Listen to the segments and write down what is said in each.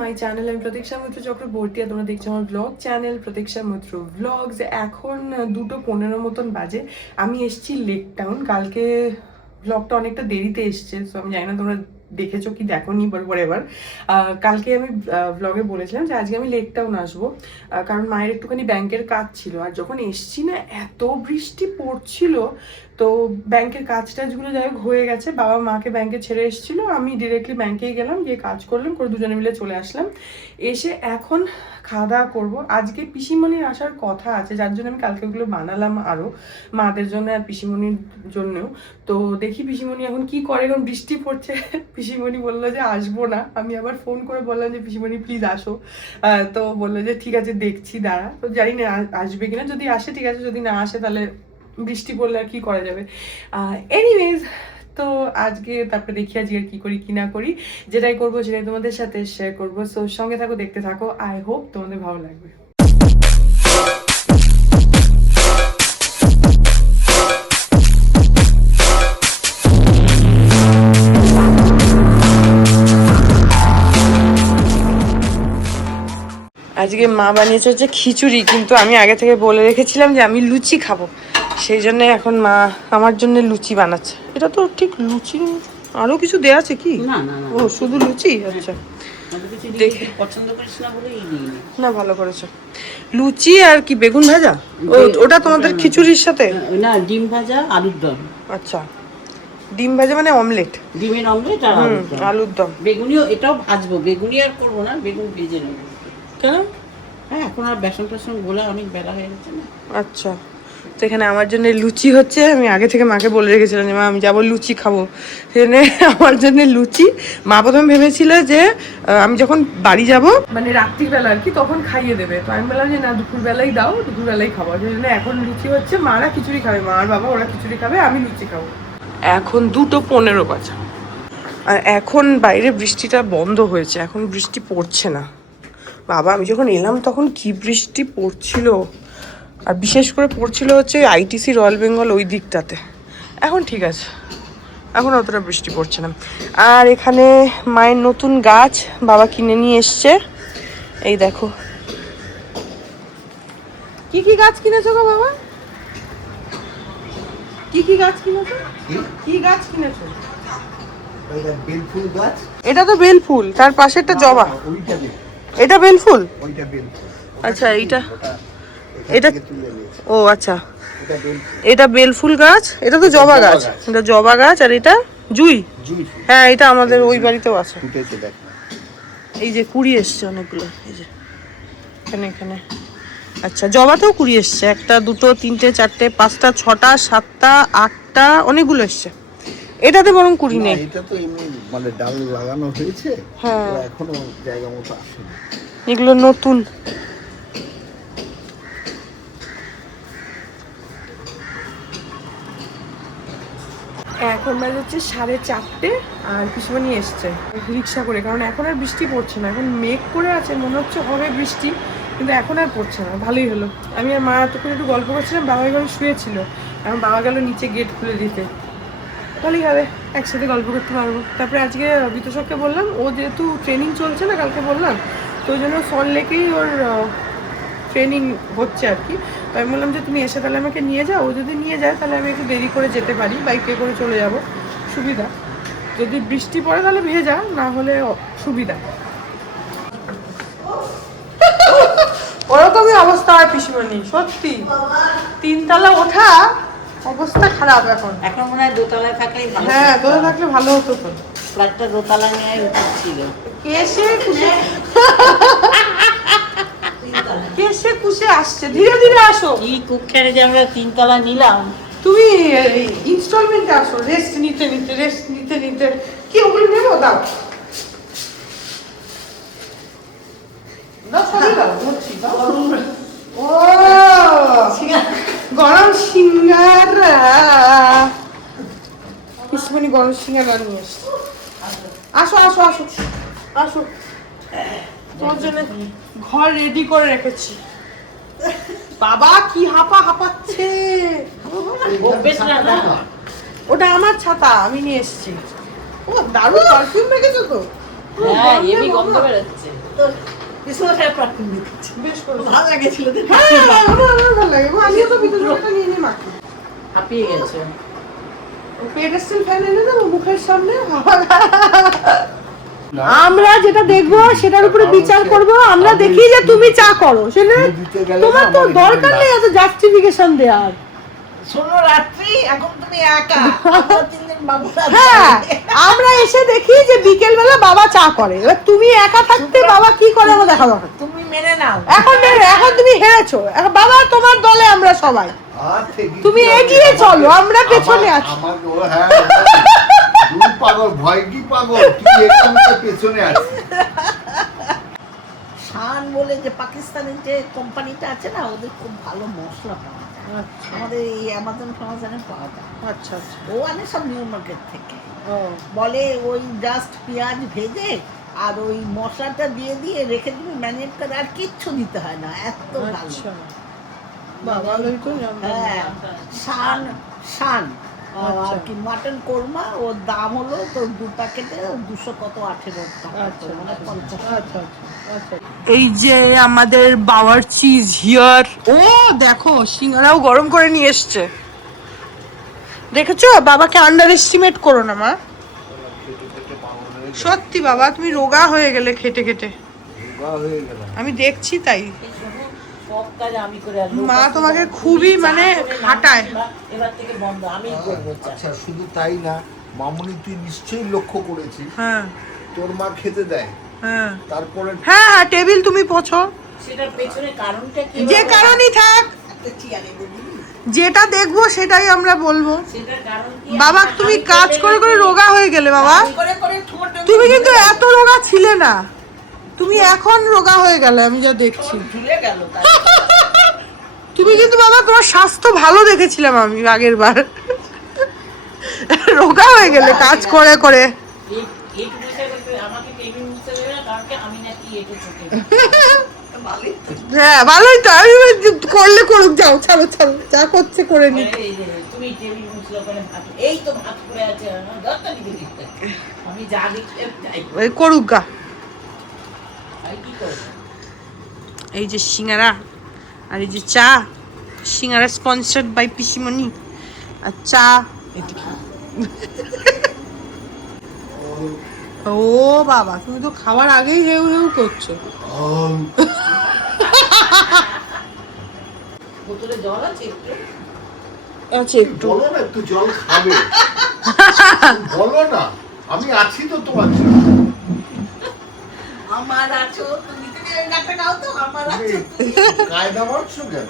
My channel. আমি প্রতীক্ষা মৈত্র চক্রবর্তী আর তোমরা দেখছো আমার ব্লগ চ্যানেল প্রতীক্ষা মৈত্র ব্লগস। এখন 2:15 মতন বাজে। আমি এসেছি লেক টাউন। কালকে ব্লগটা অনেকটা দেরিতে এসছে, সো আমি জানি না তোমরা দেখেছো কি দেখোনি, বাট হোয়াটএভার। কালকে আমি ব্লগে বলেছিলাম যে আজকে আমি লেক টাউন আসবো, কারণ মায়ের একটুখানি ব্যাংকের কাজ ছিল। আর যখন এসছি না, এত বৃষ্টি পড়ছিল, তো ব্যাংকের কাজ টাজগুলো যাই হোক হয়ে গেছে। বাবা মাকে ব্যাংকে ছেড়ে এসেছিলো, আমি ডিরেক্টলি ব্যাংকেই গেলাম, গিয়ে কাজ করলাম, করে দুজনে মিলে চলে আসলাম। এসে এখন খাওয়া দাওয়া করবো। আজকে পিসিমণির আসার কথা আছে, যার জন্য আমি কালকে ওগুলো বানালাম আরও, মাদের জন্য আর পিসিমণির জন্যও। তো দেখি পিসিমণি এখন কি করে, এখন বৃষ্টি পড়ছে। পিসিমণি বললো যে আসবো না। আমি আবার ফোন করে বললাম যে পিসিমণি প্লিজ আসো, তো বললো যে ঠিক আছে দেখছি দাঁড়া। তো জানি না আসবে কিনা, যদি আসে ঠিক আছে, যদি না আসে তাহলে বৃষ্টি পড়লে আর কি করা যাবে। এনিওয়েজ, তো আজকে তারপরে দেখি আজকে আর কি করি কি না করি, যেটাই করবো সেটাই তোমাদের সাথে শেয়ার করবো। সো সঙ্গে থাকো, দেখতে থাকো, আই হোপ তোমাদের ভালো লাগবে। আজকে মা বানিয়েছে হচ্ছে খিচুড়ি, কিন্তু আমি আগে থেকে বলে রেখেছিলাম যে আমি লুচি খাবো, সেই জন্য এখন মা আমার জন্য লুচি বানাচ্ছে। এটা তো ঠিক লুচি, আরো কিছু দেয়া আছে কি? না না না, ও শুধু লুচি, আচ্ছা দেখে পছন্দ করিস না বলে না, ভালো করেছো। লুচি আর কি বেগুন ভাজা, ওটা তোমাদের খিচুড়ির সাথে? না, ডিম ভাজা আলুর দম। আচ্ছা, ডিম ভাজা মানে অমলেট? ডিমের অমলেট আর আলুর দম। বেগুনিও, এটাও ভাজবো, বেগুনি আর করবো না, বেগুন ভেজে নেবো। কেন? হ্যাঁ, এখন আর বেসন টেসন বলে অনেক বেলা হয়ে গেছে না। আচ্ছা, তো এখানে আমার জন্য লুচি হচ্ছে। আমি আগে থেকে মাকে বলে রেখেছিলাম যে মা আমি যাবো লুচি খাবো, সেখানে আমার জন্য লুচি। মা প্রথমে ভেবেছিল যে আমি যখন বাড়ি যাব মানে রাত্রিবেলা আর কি, তখন খাইয়ে দেবে। তো আমি বললাম যে না, দুপুরবেলাই দাও, দুপুরবেলাই খাবো। সেই জন্য এখন লুচি হচ্ছে, মারা খিচুড়ি খাবে, মা আর বাবা ওরা খিচুড়ি খাবে, আমি লুচি খাবো। এখন 2:15 বাজে, আর এখন বাইরে বৃষ্টিটা বন্ধ হয়েছে, এখন বৃষ্টি পড়ছে না। বাবা আমি যখন এলাম তখন কি বৃষ্টি পড়ছিল, আর বিশেষ করে পড়ছিল হচ্ছে আইটিসি রয়্যাল বেঙ্গল ওই দিকটাতে। এখন ঠিক আছে, এখন অতটা বৃষ্টি পড়ছে না। আর এখানে মায়ের নতুন গাছ বাবা কিনে নিয়ে এসছে, এই দেখো। কি কি গাছ কিনেছো গো বাবা? কি কি গাছ কিনেছো? কি গাছ কিনেছো? এটা বেলফুল গাছ। এটা তো বেলফুল, তার পাশে একটা জবা। এটা বেলফুল? ওইটা বেলফুল। আচ্ছা, এটা ও আচ্ছা, এটা এটা বেলফুল গাছ, এটা তো জবা গাছ। এটা জবা গাছ, আর এটা জুই। হ্যাঁ, এটা আমাদের ওই বাড়িতেও আছে। এই যে কুড়ি এসছে অনেকগুলো, এই যে এখানে এখানে। আচ্ছা, জবাতেও কুড়ি এসছে, 1 2 3 4 5 6 7 8 অনেকগুলো এসছে। এটাতে বরং কুড়ি নেই। এটা তো এমনি মানে ডাল লাগানো হয়েছে, হ্যাঁ এখনো জায়গা মতো আসেনি। এগুলো নতুন। এখন বাজে হচ্ছে 4:30, আর পিসিমণি এসছে রিক্সা করে, কারণ এখন আর বৃষ্টি পড়ছে না। এখন মেঘ করে আছে, মনে হচ্ছে হবে বৃষ্টি, কিন্তু এখন আর পড়ছে না। ভালোই হলো। আমি আর মা এতক্ষণ একটু গল্প করছিলাম, বাবা ঘরে শুয়েছিল, এখন বাবা গেল নিচে গেট খুলে দিতে। ভালোই হবে, একসাথে গল্প করতে পারবো। তারপরে আজকে বিতোষককে বললাম, ও যেহেতু ট্রেনিং চলছে না, কালকে বললাম, তো ওই জন্য সল্টলেকেই ওর ট্রেনিং হচ্ছে আর কি। তো আমি বললাম যে তুমি এসে তাহলে আমাকে নিয়ে যাও, ও যদি নিয়ে যায় তাহলে আমি একটু দেরি করে যেতে পারি, বাইকে করে চলে যাব, সুবিধা। যদি বৃষ্টি পড়ে তাহলে ভেজা, না হলে সুবিধা। ওরকমই অবস্থা হয় পিসিমণি, সত্যি। 3 তলা ওঠা অবস্থা খারাপ এখন। এখন মনে হয় দোতলায় থাকলেই ভালো। হ্যাঁ, দোতলা থাকলে ভালো হতো তো। ফ্ল্যাটটা দোতলা নিয়ে উঠছিল। কেসে কুসে আসছে, ধীরে ধীরে আসো। কি কুক্ষারে যে আমরা 3 তলা নিলাম। তুমি ইনস্টলমেন্টে আসো, রেস্ট নিতে নিতে। কি ওগুলো নেবো? দাও সবই দাও, ধরছি, দাও। ও গরম সিঙ্গারা, পিসিমণি গরম সিঙ্গারা নিয়ে এসছে। আসো আসো আসো আসো, তোমার জন্য ঘর রেডি করে রেখেছি। বাবা কি হাঁপাচ্ছে। ওটা আমার ছাতা, আমি নিয়ে এসেছি। ও দারুণ পারফিউম রেখেছো তো। হ্যাঁ এবি গন্ধ বেরোচ্ছে। তো বিশ্বনাথের প্রার্থনা দিচ্ছি বেশ করে ভালো লাগেছিল দেখতে। হ্যাঁ আমার ভালো লাগে আমিও তো বিদ্যুৎ নিয়ে নিয়ে মাখি হাঁপিয়ে গেছে। পেডেস্টাল ফ্যান এনে দেবো মুখের সামনে আমরা যেটা দেখবো সেটার উপরে বিচার করব আমরা দেখি যে তুমি চা করো সেটা তোমার তো দরকার নেই এত জাস্টিফিকেশন দেওয়ার শোনো রাত্রি এখন তুমি একা আমরা তিনজন বাবুরা হ্যাঁ আমরা এসে দেখি যে বিকেল বেলা বাবা চা করে এবার তুমি একা থাকতে বাবা কি করে আমরা দেখা দরকার তুমি মেনে নাও। এখন তুমি হেরেছো এখন বাবা তোমার দলে আমরা সবাই তুমি এগিয়ে চলো আমরা পেছনে আছি আমার ও হ্যাঁ তুই পাগল ভয় কি পাগল তুই এখানে পেছনে আছিস শান বলে যে পাকিস্তানের যে কোম্পানিটা আছে না ওদের খুব ভালো মশলা পাওয়া যায় আমাদের এই অ্যামাজন ফ্যামাজনে পাওয়া যায়। আচ্ছা আচ্ছা ও আনে সব নিউ মার্কেট থেকে ও বলে ওই জাস্ট পেঁয়াজ ভেজে আর ওই মশলাটা দিয়ে দিয়ে রেখে দিবি ম্যারিনেট করে আর কিচ্ছু দিতে হয় না এত ভালো। আচ্ছা বাবা ভালোই তো হ্যাঁ শান শান আচ্ছা। আর কি মাটন কোরমা ওর দাম হলো তো 2 প্যাকেটে 200 কত 18 টাকা আচ্ছা মানে 50 আচ্ছা আচ্ছা এই যে আমাদের বাওয়ার চিজ হিয়ার ও দেখো সিঙ্গারাও গরম করে নিয়ে এসছে দেখেছো বাবাকে আন্ডার এস্টিমেট করো না মা সত্যি বাবা তুমি রোগা হয়ে গেলে খেটে খেটে হয়ে গেল আমি দেখছি তাই সব কাজ আমি করে আর মা তোমাকে খুবই মানে খাটায় এবার থেকে বন্ধ আমিই করবো চা। আচ্ছা শুধু তাই না মামুনি তুই নিশ্চয়ই লক্ষ্য করেছিস হ্যাঁ তোর মা খেতে দেয় হ্যাঁ তারপরে হ্যাঁ হ্যাঁ টেবিল তুমি পোছো সেটার পেছনে কারণটা কি যে কারণই থাক একটা চেয়ারে দিবি যেটা দেখবো সেটাই আমরা বলবো সেটার কারণ কি বাবা তুমি কাজ করে করে রোগা হয়ে গেলে বাবা করে করে ঠোঁট তুমি কিন্তু এত রোগা ছিলে না তুমি এখন রোগা হয়ে গেলে আমি যা দেখছি ঝুলে গেল তাই। তুমি কিন্তু বাবা তোমার স্বাস্থ্য ভালো দেখেছিলাম আমি আগের বার রোগা হয়ে গেলে কাজ করে করে একটু বসে বসে আমাকে টেবিল মুছতে দেবে না কারণ কি আমি নাকি একটু ছোটে ভালোই তো। হ্যাঁ ভালোই তো আমি করলে করুক যাও ছাড়ো ছাড়ো যা করছে করে নি এই যে তুমি টেবিল মুছলে ওখানে ভাত এই তো ভাত পড়ে আছে দরকার কি দিতে আমি যা দেখতে চাই ওই করুক গা আর কি করব এই যে সিঙ্গারা আর এই যে চা সিঙ্গারা স্পন্সর্ড বাই পিসিমণি আর চা এদিকে। ও বাবা তুমি তো খাবার আগেই হেউ হেউ করছো বোতলে জল আছে একটু আচ্ছা একটু বলো না একটু জল খাবে বলো না আমি আছি তো তোমার জন্য আমার আছো তুমি তুমি ওই নাকটা নাও তো আমার তুমি আছো কায়দা মারছো কেন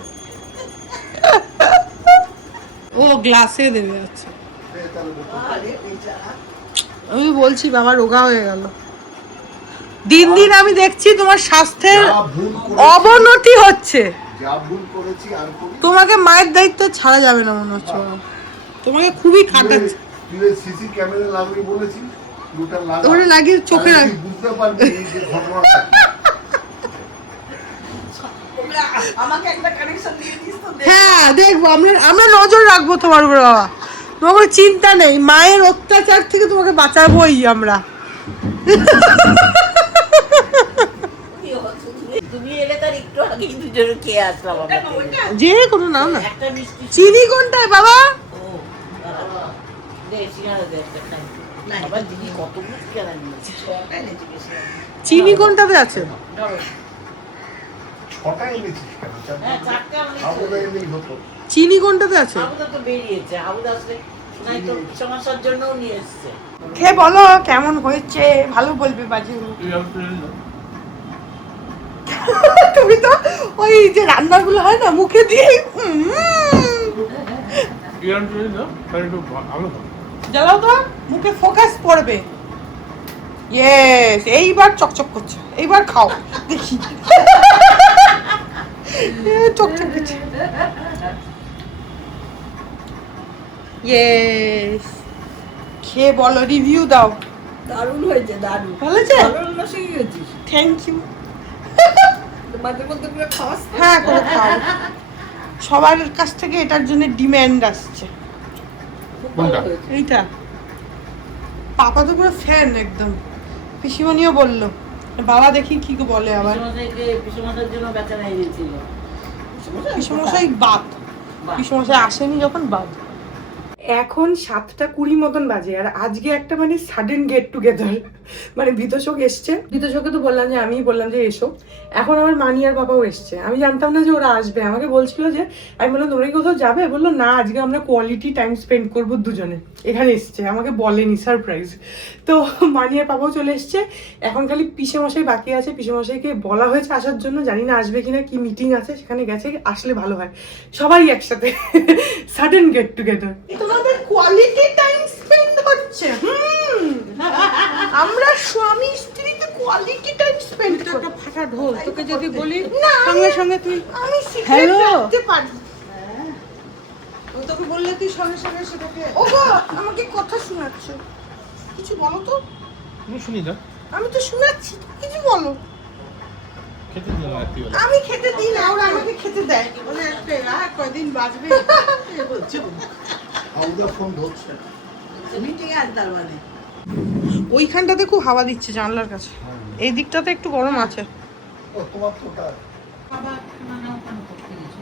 ও গ্লাসে দেবে আচ্ছা দে তাহলে বোতল। আরে বেচারা আমি বলছি বাবা রোগা হয়ে গেল দিন দিন আমি দেখছি তোমার স্বাস্থ্যের যা ভুল করেছি অবনতি হচ্ছে যা ভুল করেছি আর করি তোমাকে মায়ের দায়িত্ব ছাড়া যাবে না মনে হচ্ছে বাবা। তোমাকে খুবই খাটাচ্ছে তুই সিসি ক্যামেরা লাগবি বলেছিস দুটা লাগা ওটা লাগিয়ে চোখে তাহলে রাখ তুই বুঝতে পারবি এই যে ঘটনাটা তোমরা আমাকে একটা কানেকশন দিয়ে দিস তো দেখ। হ্যাঁ দেখবো আমরা আমরা নজর রাখবো তোমার উপরে বাবা তোমার কোনো চিন্তা নেই মায়ের অত্যাচার থেকে তোমাকে বাঁচাবোই আমরা তুমি এলে তার একটু আগে দুজনে খেয়ে আসলাম আমরা যে কোনো নাও না একটা মিষ্টি চিনি কোনটায় বাবা ও দে সিঙ্গারা দে একটা খাই না আবার দিদি কতগুলো সিঙ্গারা নিয়েছে ছটা এনেছে বেশি চিনি কোনটাতে আছে ধরো ছটা এনেছিস কেন হ্যাঁ চারটে আবুদা আমরা এনেই হতো চিনি কোনটাতে আছে আবুদা তো বেরিয়েছে আবুদা আসলে নাই তো সমস্যার জন্যও নিয়ে এসছে খেয়ে বলো কেমন হয়েছে ভালো বলবে বাজি তুমি তো ওই যে রান্নাগুলো হয় না মুখে দিয়ে জ্বালাও তো মুখে ফোকাস পড়বে ইয়েস এইবার চকচক করছে এইবার খাও দেখি চকচক করছে ইয়েস খেয়ে বলো রিভিউ দাও দারুণ হয়েছে দারুণ ভালো হয়েছে? দারুণ না শিখে গেছিস থ্যাংক ইউ মাঝে মধ্যে করে খাওয়াস হ্যাঁ করে খাও সবার কাছ থেকে এটার জন্য ডিমান্ড আসছে খুব ভালো হয়েছে এইটা পাপা তো পুরো ফ্যান একদম পিসিমণিও বললো, বাবা দেখি কি বলে আবার। পিসমশাইয়ের জন্য বেচারা এনেছিল। পিসমশাই বাদ, পিসমশাই আসেনি যখন বাদ। এখন 7:20 মতন বাজে, আর আজকে একটা মানে সাডেন গেট টুগেদার, মানে বিতোষক এসছে। বিতোষকে তো বললাম যে, আমিই বললাম যে এসো। এখন আমার মানি আর বাবাও এসছে, আমি জানতাম না যে ওরা আসবে। আমাকে বলছিল যে, আমি বললাম তোমরা কি কোথাও যাবে? বললো না, আজকে আমরা কোয়ালিটি টাইম স্পেন্ড করবো দুজনে। এখানে এসছে, আমাকে বলেনি, সারপ্রাইজ। তো মানি আর বাবাও চলে এসছে। এখন খালি পিসেমশাই বাকি আছে। পিসেমশাইকে বলা হয়েছে আসার জন্য, জানি না আসবে কিনা, কি মিটিং আছে সেখানে গেছে, আসলে ভালো হয় সবাই একসাথে সাডেন গেট টুগেদার। তোমাদের কোয়ালিটি টাইম স্পেন্ড হচ্ছে। আমরা স্বামী স্ত্রীতে কোয়ালিটি টাইম স্পেন্ড করি। একটা ফাটা ঢোল, তোকে যদি বলি না, সঙ্গে সঙ্গে তুই আমি সিক্রেট Hello? রাখতে পারি। ও তোকে বললে তুই সঙ্গে সঙ্গে সেটাকে ওগো, আমাকে কথা শোনাচ্ছে, কিছু বলো তো। আমি শুনি না, আমি তো শোনাচ্ছি, কিছু বলো। খেতে দিলাম রাত্রিবেলা। আমি খেতে দিই না, ওরা আমাকে খেতে দেয়। বলে একটা কয়দিন বাঁচবে আউদা ফোন ধরছে। মিটিং আছে তার মানে। ওইখানটাতে খুব হাওয়া দিচ্ছে জানলার কাছে, এই দিকটাতে একটু গরম আছে। ও তোমার তো তার বাবা নানা ওখানে করতে গেছে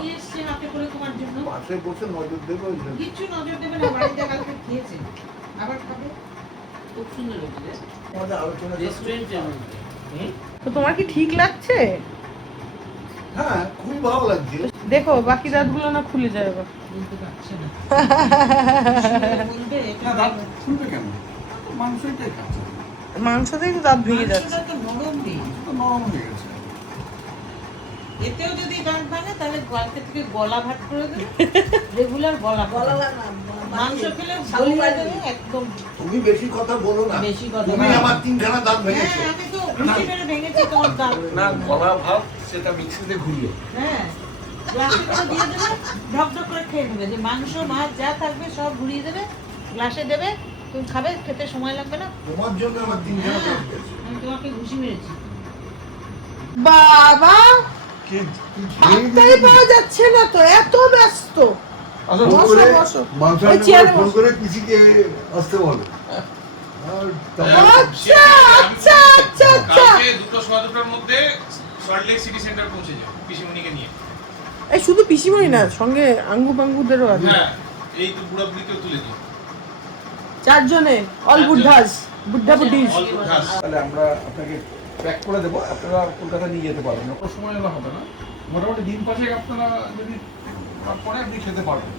নিয়ে এসছে হাতে করে তোমার জন্য। পাশে বসে নজর দেবে ওই জন্য। কিছু নজর দেবে না, বাড়িতে কালকে খেয়েছে আবার খাবে। খুব সুন্দর হয়েছে রে আমাদের আলোচনা চলছে। রেস্টুরেন্টে। তো তোমার কি ঠিক লাগছে? হ্যাঁ, খুবই ভালো লাগছে। দেখো বাকি দাঁতগুলো না খুলে যায় এবার। বলতে পারছে না বলবে না, দাঁত খুলবে কেন? মাংসটাই খাচ্ছে। মাংসতেই তো দাঁত ভেঙে যাচ্ছে। মাংসটা তো নরম নেই, তো নরম হয়ে গেছে। এতেও যদি দাঁত ভাঙে তাহলে কালকে থেকে গলা ভাত করে দেবে, রেগুলার গলা গলা ভাত। লাগা মাংস খেলে গলিয়ে দেবে একদম। তুমি বেশি কথা বলো না। বেশি কথা তুমি বলো। আমার 3খানা দাঁত ভেঙেছো। হ্যাঁ, আমি তো ঘুষি মেরে ভেঙেছি তোমার দাঁত। না, গলা ভাব সেটা মিক্সিতে ঘুরিয়ে। হ্যাঁ, গ্লাসে করে দিয়ে দেবে, ঢকঢক করে খেয়ে নেবে। যে মাংস মাছ যা থাকবে সব ঘুরিয়ে দেবে, গ্লাসে দেবে, তুমি খাবে, খেতে সময় লাগবে না। তোমার জন্য আমার 3খানা দাঁত গেছে। আমি তোমাকে ঘুষি মেরেছি। বাবা কি ডাক্তারি পাওয়া যাচ্ছে না তো, এত ব্যস্ত। ফোন বসো, করে বসো। মাংস ওই চেয়ারে ফোন বসো। করে পিসিকে আসতে বলো। আর তারপর আচ্ছা আচ্ছা আচ্ছা আচ্ছা। কালকে 2:15 মধ্যে সল্টলেক সিটি সেন্টার পৌঁছে যাও পিসিমণিকে নিয়ে। এই শুধু পিসিমণি না, সঙ্গে আঙ্গু পাঙ্গুদেরও আছে। হ্যাঁ, এই তো বুড়া বুড়িকেও তুলে দিও। 4 জনে, অল বুড্ঢাস, বুড্ঢা বুড্ডিস। অল্প ঘাস। তাহলে আমরা আপনাকে প্যাক করে দেবো, আপনারা কলকাতা নিয়ে যেতে পারবেন। কোনো সময় হলে হবে না, মোটামুটি দিন পাঁচেক আপনারা যদি তারপরে আপনি খেতে পারবেন।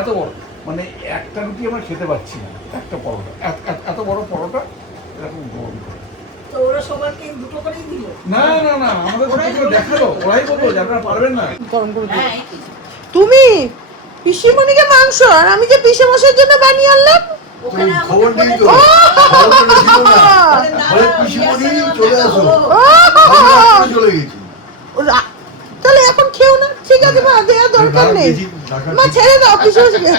এত বড় মানে একটা রুটি আমরা খেতে পাচ্ছি না, একটা পরোটা, এত বড় পরোটা এরকম গরম করে। তো ওরা সবাইকে দুটো করেই দিল। না না না, আমাদের ওরাই দেখালো, ওরাই বললো যে আপনারা পারবেন না। গরম করে দিও। হ্যাঁ, এই তো। তুমি পিসিমণিকে মাংস, আর আমি যে পিসেমশাইয়ের জন্য বানিয়ে আনলাম। তুমি খবর নেই তো, খবর তো ছিল না। বলে পিসিমণি চলে আসো। আমি রাত্রে চলে গেছি। তাহলে এখন খেও না, ঠিক আছে মা, দেওয়া দরকার নেই। মা ছেড়ে দাও পিসেমশাইকে।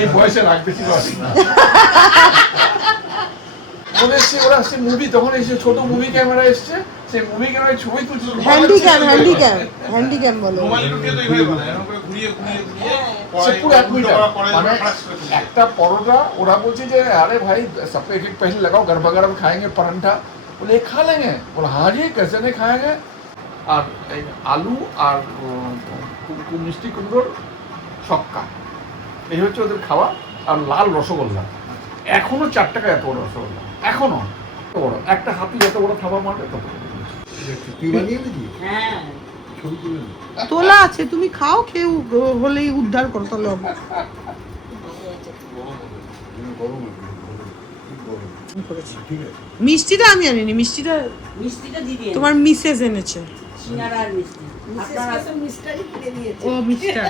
এই বয়সে রাগ বেশি করে না। মনে এসছে ওরা আসছে মুভি, তখন এসে ছোট মুভি ক্যামেরা এসছে, সেই মুভি ক্যামেরায় ছবি তুলছে। হ্যান্ডিক্যাম বলো। রুমালি রুটিও তো এইভাবে বানায়, এরকম করে ঘুরিয়ে ঘুরিয়ে ঘুরিয়ে সে পুরো 1 মিনিট কড়াই মানে ফাঁস করে তুলে। একটা পরোটা ওরা বলছে যে আরে ভাই सबको एक एक पहले लगाओ, गरबा गरम खाएंगे परांठा। बोले खा लेंगे, बोला हाँ जी कैसे नहीं खाएंगे। আর এই আলু আর মিষ্টি কুমড়োর ছক্কা, এই হচ্ছে ওদের খাওয়া। আর লাল রসগোল্লা, এখনো 4 টাকা এত বড় রসগোল্লা, এখনো এত বড়। একটা হাতি যত বড় থাবা মারবে তত বড়। তুই বানিয়ে দিবি? হ্যাঁ, ছবি তুলে নে। তোলা আছে, তুমি খাও, খেয়ে হলেই উদ্ধার করো তাহলে হবে। গরম হবে, খুব গরম। ঠিক আছে। মিষ্টিটা আমি আনিনি, মিষ্টিটা মিষ্টিটা দিয়ে দিয়ে তোমার মিসেস এনেছে। সিঙ্গারা আর মিষ্টি। আপনারা তো মিস্টারই কিনে দিয়েছে। ও মিষ্টার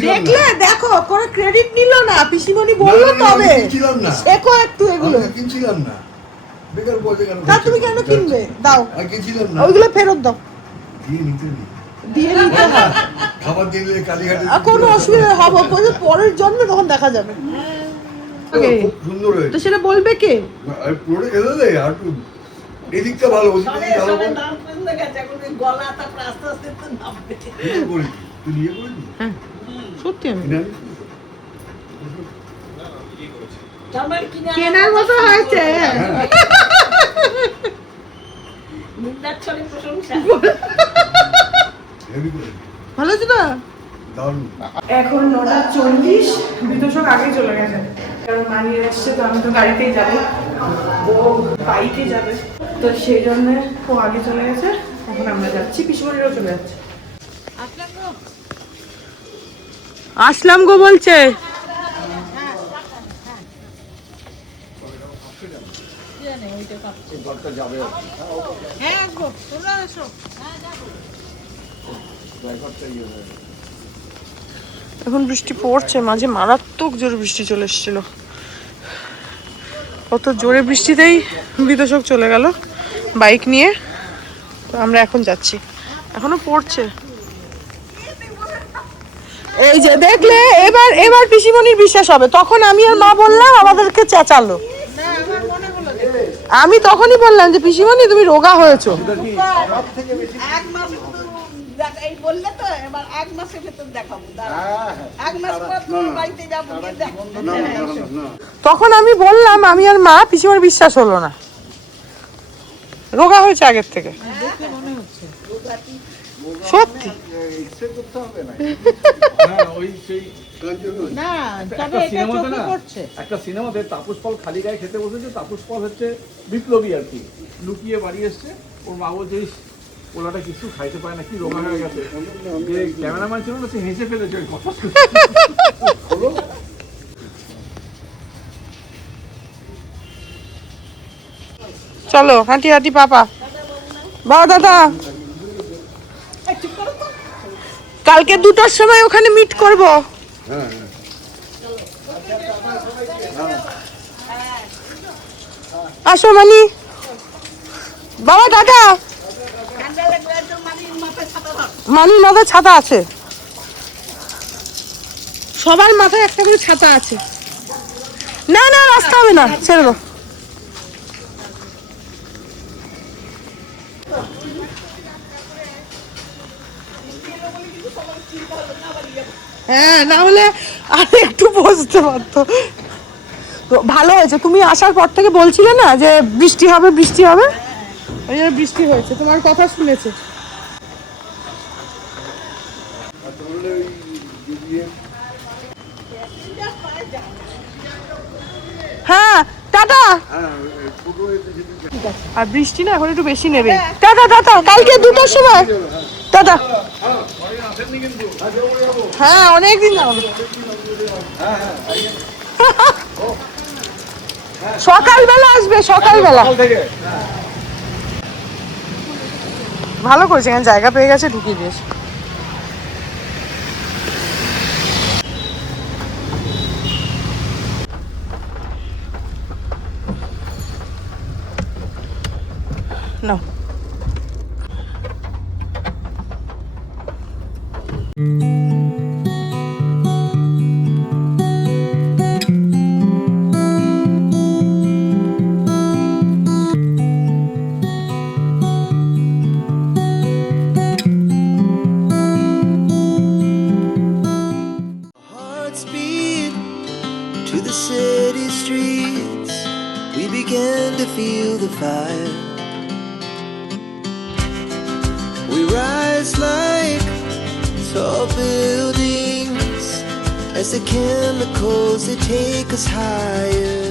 দিলাম না। দেখলে, দেখো কোনো ক্রেডিট নিল না, পিসিমণি না, বললো না, না, তবে আমি কিনছিলাম না। শেখো একটু এগুলো। আমি কিনছিলাম না। বেকার পয়সা কেন? তা তুমি কেন কিনবে? দাও, আমি কিনছিলাম না। ওইগুলো ফেরত দাও, দিয়ে নিতে নি। দিয়ে নিতে হয়। খাবার দিলে কালীঘাটে আর কোনো অসুবিধা হবে পরের জন্মে তখন দেখা যাবে। খুব সুন্দর তো হয়েছে। সেটা বলবে কে? আর পুরোটা খেতে দে, আর একটু এদিকটা ভালো, ওদিকটা সবে ভালো সবে করে। নাম ফেলতে গেছে, এখন ওই গলা তারপর আস্তে আস্তে তো নামবে। নিয়ে করি। তুই নিয়ে করিনি? সত্যি আমি কিনে আনিস নি? তার মানে কেনার মতো হয়েছে। নিন্দার ছলে প্রশংসা। হেভি করে ভালো আছে তো? দারুণ। এখন 9:40, বিতোষক আগে চলে গেছে কারণ মানিয়ে এসছে, তো আমি তো গাড়িতেই যাবো, ও বাইকে যাবে, তো সেই জন্য ও আগে চলে গেছে। এখন আমরা যাচ্ছি, পিসমনিরাও চলে যাচ্ছে। আসলাম গো বলছে। হ্যাঁ আসবো, তোমরা এসো। এখন বৃষ্টি পড়ছে, মাঝে মারাত্মক জোরে বৃষ্টি চলে এসেছিল। অত জোরে বৃষ্টিতেই বিতোষক চলে গেল বাইক নিয়ে। তো আমরা এখন যাচ্ছি, এখনো পড়ছে। এই যে দেখলে, এবার এবার পিসিমণির বিশ্বাস হবে। তখন আমি আর মা বললাম, আমাদেরকে চেঁচালো। আমি তখনই বললাম যে পিসিমণি তুমি রোগা হয়েছো। এক মাস এই বললে তো, এবার 1 মাসের ভেতর দেখাবো। 1 মাস পর তোমার বাড়িতে যাবো, গিয়ে দেখো। তখন আমি বললাম, আমি আর মা, পিসিমণির বিশ্বাস হলো না, রোগা হয়েছে আগের থেকে। সত্যি হ্যাঁ, ওই সেই না, তবে এটা চোখে পড়ছে। একটা সিনেমাতে তাপস পাল খালি গায়ে খেতে বসেছে। তাপস পাল হচ্ছে বিপ্লবী আর কি, লুকিয়ে বাড়ি এসছে। ওর মা বলছে, ওলাটা কিছু খাইতে পারে না, কি রোগা হয়ে গেছে। যে ক্যামেরাম্যান ছিল না, সে হেসে ফেলেছে ওই কথা শুনে। চলো হাঁটি হাঁটি পাপা। বাবা দাদা, কালকে 2টার সময় ওখানে মিট করব। হ্যাঁ আসো মানি। বাবা টাটা। মানির মাথায় ছাতা আছে, সবার মাথায় একটা করে ছাতা আছে। না না, রাস্তা হবে না, ছেড়ে দাও। হ্যাঁ, না হলে আর একটু বসতে পারতো। তো ভালো হয়েছে, তুমি আসার পর থেকে বলছিলে না যে বৃষ্টি হবে বৃষ্টি হবে, ওই জন্য বৃষ্টি হয়েছে, তোমার কথা শুনেছে। হ্যাঁ টাটা। আর বৃষ্টি না এখন একটু বেশি নেবে। টাটা টাটা, কালকে 2টার সময় টাটা। হ্যাঁ অনেকদিন যাবো। সকালবেলা আসবে, সকালবেলা। ভালো করেছে, এখানে জায়গা পেয়ে গেছে, ঢুকিয়ে দিয়েছে। না To the city streets, we began to feel the fire. We rise like tall buildings as the chemicals, they take us higher.